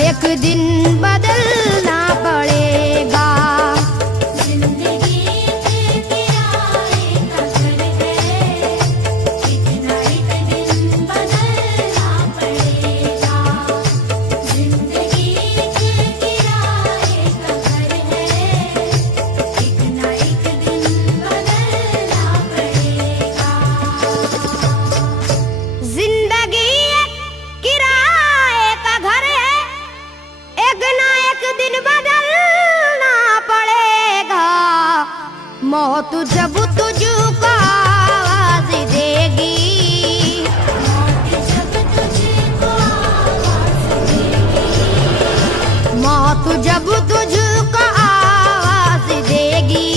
एक दिन बदलना पड़ेगा। जिंदगी के किराए का घर है, इतना एक दिन बदलना पड़ेगा। जिंदगी के किराए का घर है, इतना एक दिन बदलना पड़ेगा। जिंदगी एक किराए का घर है, एक ना एक दिन बदलना पड़ेगा। मौत जब तुझको आवाज देगी, जब तुझको आवाज देगी, मौत जब तुझको आवाज देगी,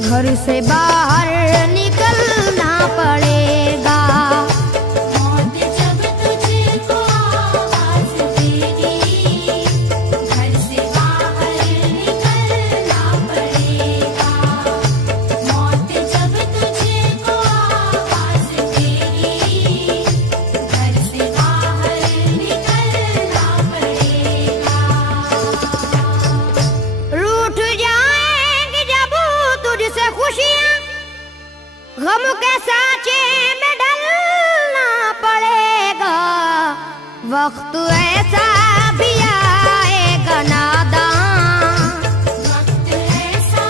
घर से बाहर निकलना पड़ेगा। मौत जब तुझको आवाज देगी, घर से बाहर निकलना पड़ेगा। मौत जब तुझको आवाज देगी, घर से बाहर निकलना पड़ेगा। रूठ जाएंगी जब तुझसे खुशियां, गम के साँचे में ढलना पड़ेगा। वक्त ऐसा भी आएगा नादान, वक्त ऐसा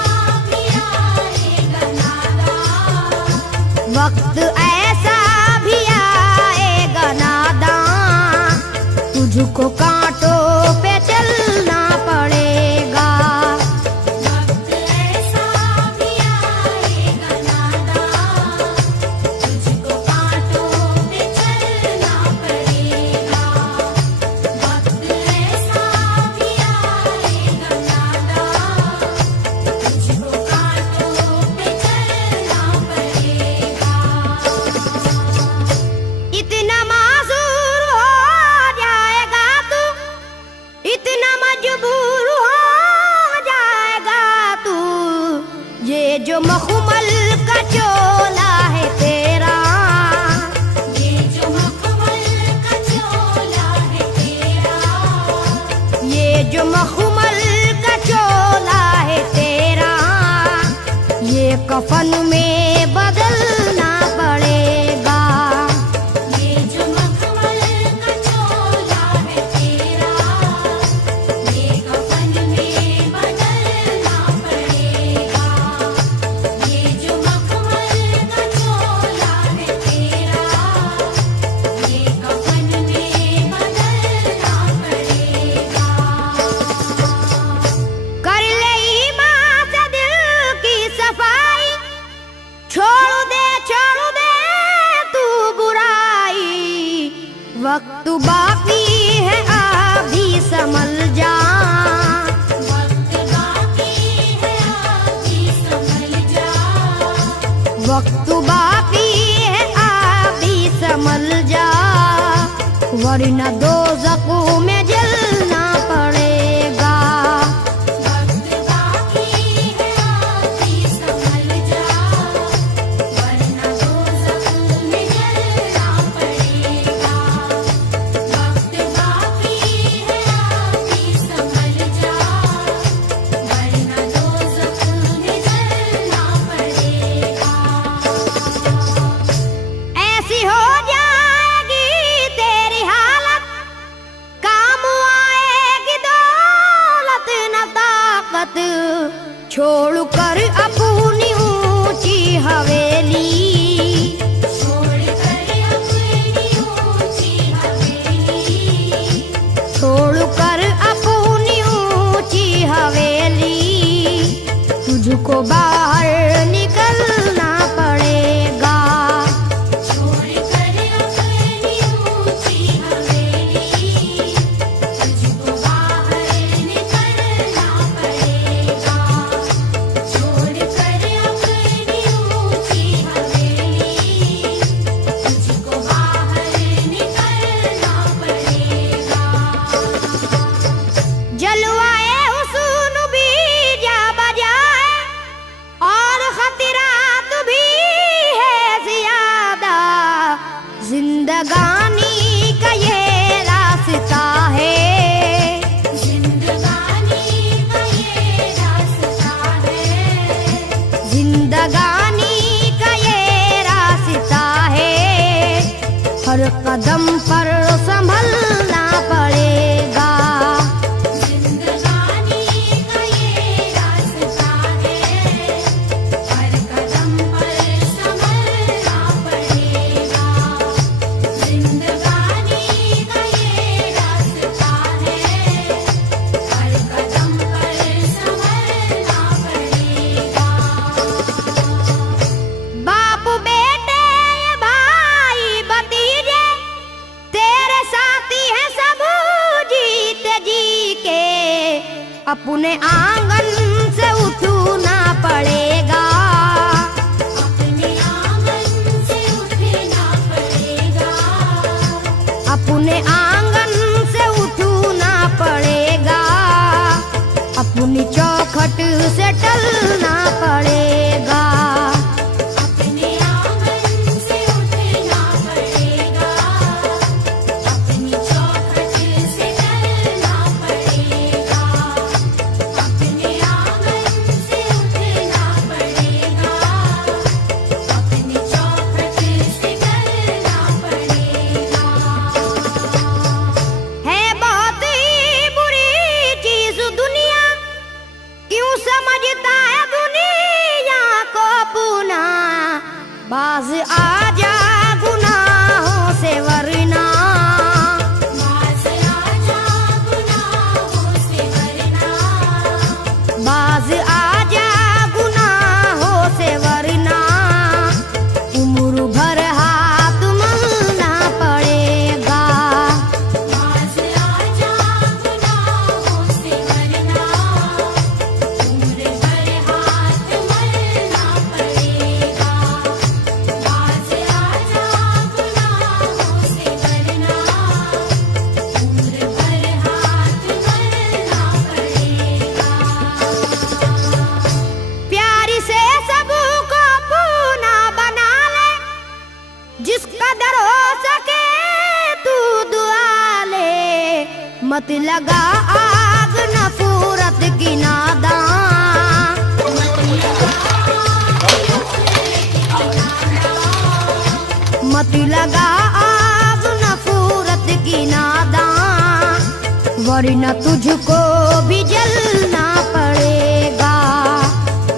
भी आएगा नादान, वक्त ऐसा भी आएगा नादान, तुझको कांटों पे चलना पड़ेगा। वक्त ऐसा भी आएगा नादान, तुझको कांटों पे चलना पड़ेगा। वक्त ऐसा भी आएगा नादान, तुझको कांटों पे चलना पड़ेगा। इतना मासूर हो जाएगा तू, इतना मजबूर हो जाएगा तू, ये जो मखमल का चोला है तेरा, ये जो मखमल का चोला है तेरा, ये जो मखमल का चोला है तेरा, ये कफन में बदलना पड़ेगा। ये जो मखमल का चोला है तेरा, ये कफन में बदलना पड़ेगा। ये जो मखमल का चोला है तेरा, ये कफन में बदलना पड़ेगा। कर ले ईमान से दिल की सफाई, छोड़ दे तू बुराई। वक्त बाकी है अभी संभल जा, वक्त बाकी है अभी संभल जा, वक्त बाकी है अभी संभल जा, वरना दोज़ख में जलना पड़ेगा। वक्त बाकी है अभी संभल जा, वरना दोज़ख में जलना पड़ेगा। वक्त बाकी है अभी संभल जा, वरना दोज़ख में जलना पड़ेगा। ऐसी हो जाएगी तेरी हालत, काम आएगी दौलत न ताकत, छोड़ कर अपनी ऊंची हवेली, छोड़ कर अपनी ऊंची हवेली, छोड़ कर अपनी ऊंची हवेली, तुझको बाहर निकलना पड़ेगा। छोड़ कर अपनी ऊंची हवेली, तुझको बाहर निकलना पड़ेगा। छोड़ कर अपनी ऊंची हवेली, तुझको बाहर निकलना पड़ेगा। जलवाए हुस्न भी जा बजाए, और खतरात भी है ज्यादा, जिंदगानी का ये रास्ता है। कदम पर संभलना पड़ेगा। जिंदगानी का ये रास्ता है, हर कदम पर संभलना पड़ेगा। जिंदगानी का ये रास्ता है, हर कदम पर संभलना पड़ेगा। बाप बेटे भाई भतीजे तेरे साथी हैं सब जीते जी के, अपने आंगन से उठना पड़ेगा। अपने आंगन से उठना पड़ेगा। अपने आंगन से उठना पड़ेगा। अपनी चौखट से टलना पड़ेगा। अपने आंगन से उठना पड़ेगा। अपनी चौखट से टलना पड़ेगा। अपने आंगन से उठना पड़ेगा। अपनी चौखट से टलना पड़ेगा। है बहुत ही बुरी चीज दुनिया, क्यों समझता है दुनिया को पुना। बाज आजा गुनाहों से वरना, बाज आजा गुनाहों से वरना। बाज आजा गुनाहों से वरना। उम्र भर हाथ मलना पड़ेगा। बाज आजा गुनाहों से वरना। उम्र भर हाथ मलना पड़ेगा। बाज आजा गुनाहों से वरना। उम्र भर हाथ मलना पड़ेगा। प्यारी से सबको पूना बना ले, जिस कदर हो सके तू दुआ ले। मत लगा आग नफरत की नादान। मत लगा आग नफरत की नादान, वरना तुझको भी जलना पड़ेगा।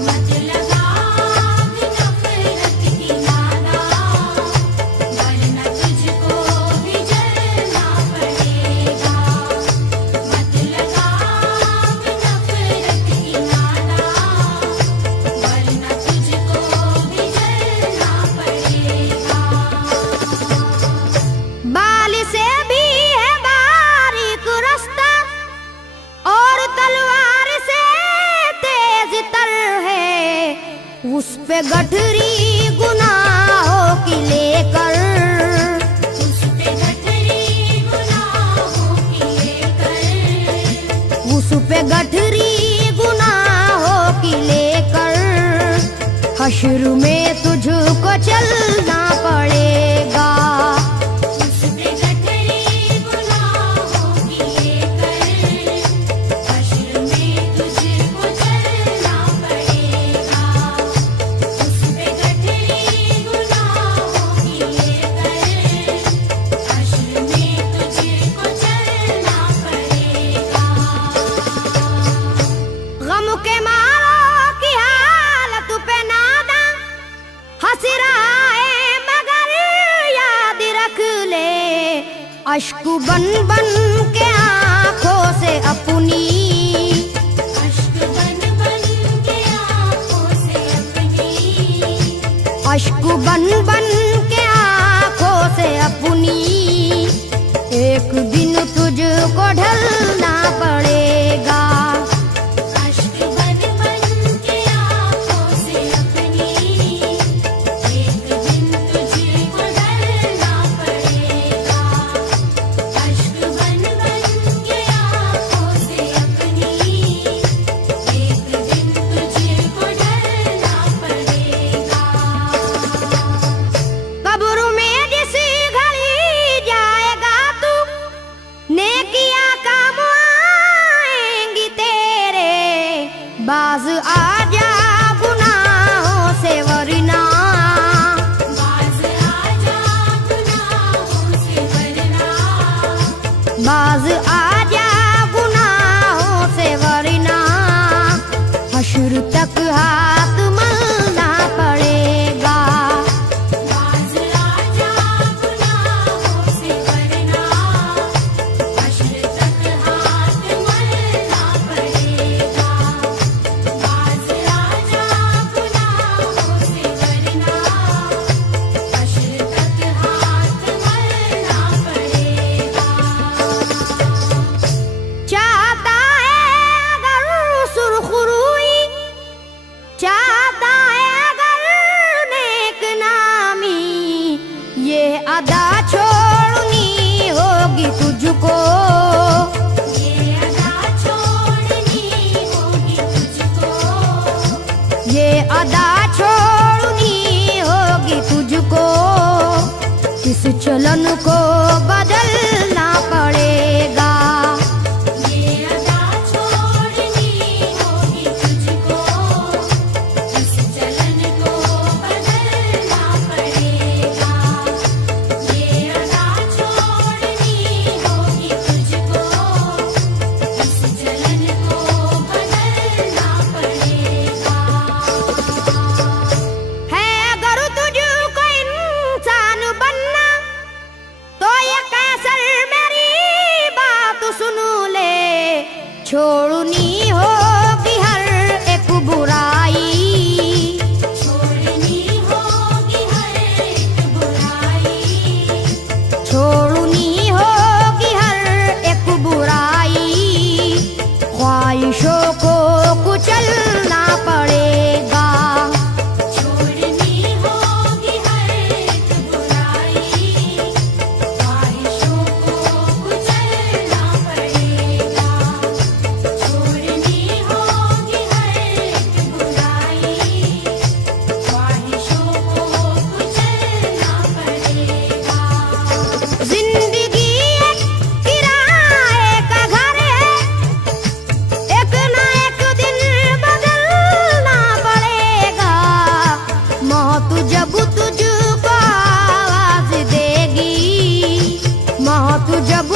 मत लगा आग नफरत की नादान, वरना तुझको भी जलना पड़ेगा। मत लगा आग नफरत की नादान, वरना तुझको भी जलना पड़ेगा। बाल से भी है बारीक रास्ता, और तलवार से तेज तर है। उस पे गठरी गुनाहों की लेकर, उस पे गठरी गुनाहों की लेकर। उस पे गठरी गुनाहों की लेकर। हश्र में तुझको चलना पड़ेगा। उस पे गठरी गुनाहों की लेकर। हश्र में तुझको चलना पड़ेगा। उस पे गठरी गुनाहों की लेकर। हश्र में तुझको चलना पड़ेगा। गम के मारों की हालत पे नादा हंस रहा है, मगर याद रख ले। अश्क बन बन के आंखों से अपनी, अश्क बन बन के आँखों से अपनी। अश्क बन बन के आंखों से अपनी। एक दिन तुझको ढलना पड़ेगा। अश्क बन बन के आँखों से अपनी। एक दिन तुझको डरना पड़ेगा। अश्क बन बन के आँखों से अपनी। एक दिन तुझको डरना पड़ेगा। कब्र में जिस घड़ी जाएगा तू, बाज आजा गुनाहों से वरना हश्र तक हाथ मलना पड़ेगा। बाज आजा गुनाहों से वरना हश्र तक हाथ मलना पड़ेगा। बाज आजा गुनाहों से वरना हश्र तक हाथ मलना पड़ेगा। चाहता है अगर सुरखरुई, चाहता है अगर नेक नामी, ये अदा छोड़नी होगी तुझको। ये अदा छोड़नी होगी तुझको। ये अदा छोड़नी होगी तुझको। इस चलन को बदलना पड़ेगा। ये अदा छोड़नी होगी तुझको। इस चलन को बदलना पड़ेगा। ये अदा छोड़नी होगी तुझको। इस चलन को बदलना पड़ेगा। है अगर तुझको इंसान बनना तो ये कैसर मेरी बात सुन ले। छोड़नी होगी हर एक बुराई, छोड़नी होगी हर एक बुराई। छोड़नी होगी हर एक बुराई। ख्वाहिशों को कुचलना पड़ेगा। छोड़नी होगी हर एक बुराई। ख्वाहिशों को कुचलना पड़ेगा। छोड़नी होगी हर एक बुराई। ख्वाहिशों को कुचलना पड़ेगा। जिंदगी एक किराए का घर है, एक ना एक दिन बदलना पड़ेगा। मौत जब तुझको आवाज देगी, मौत जब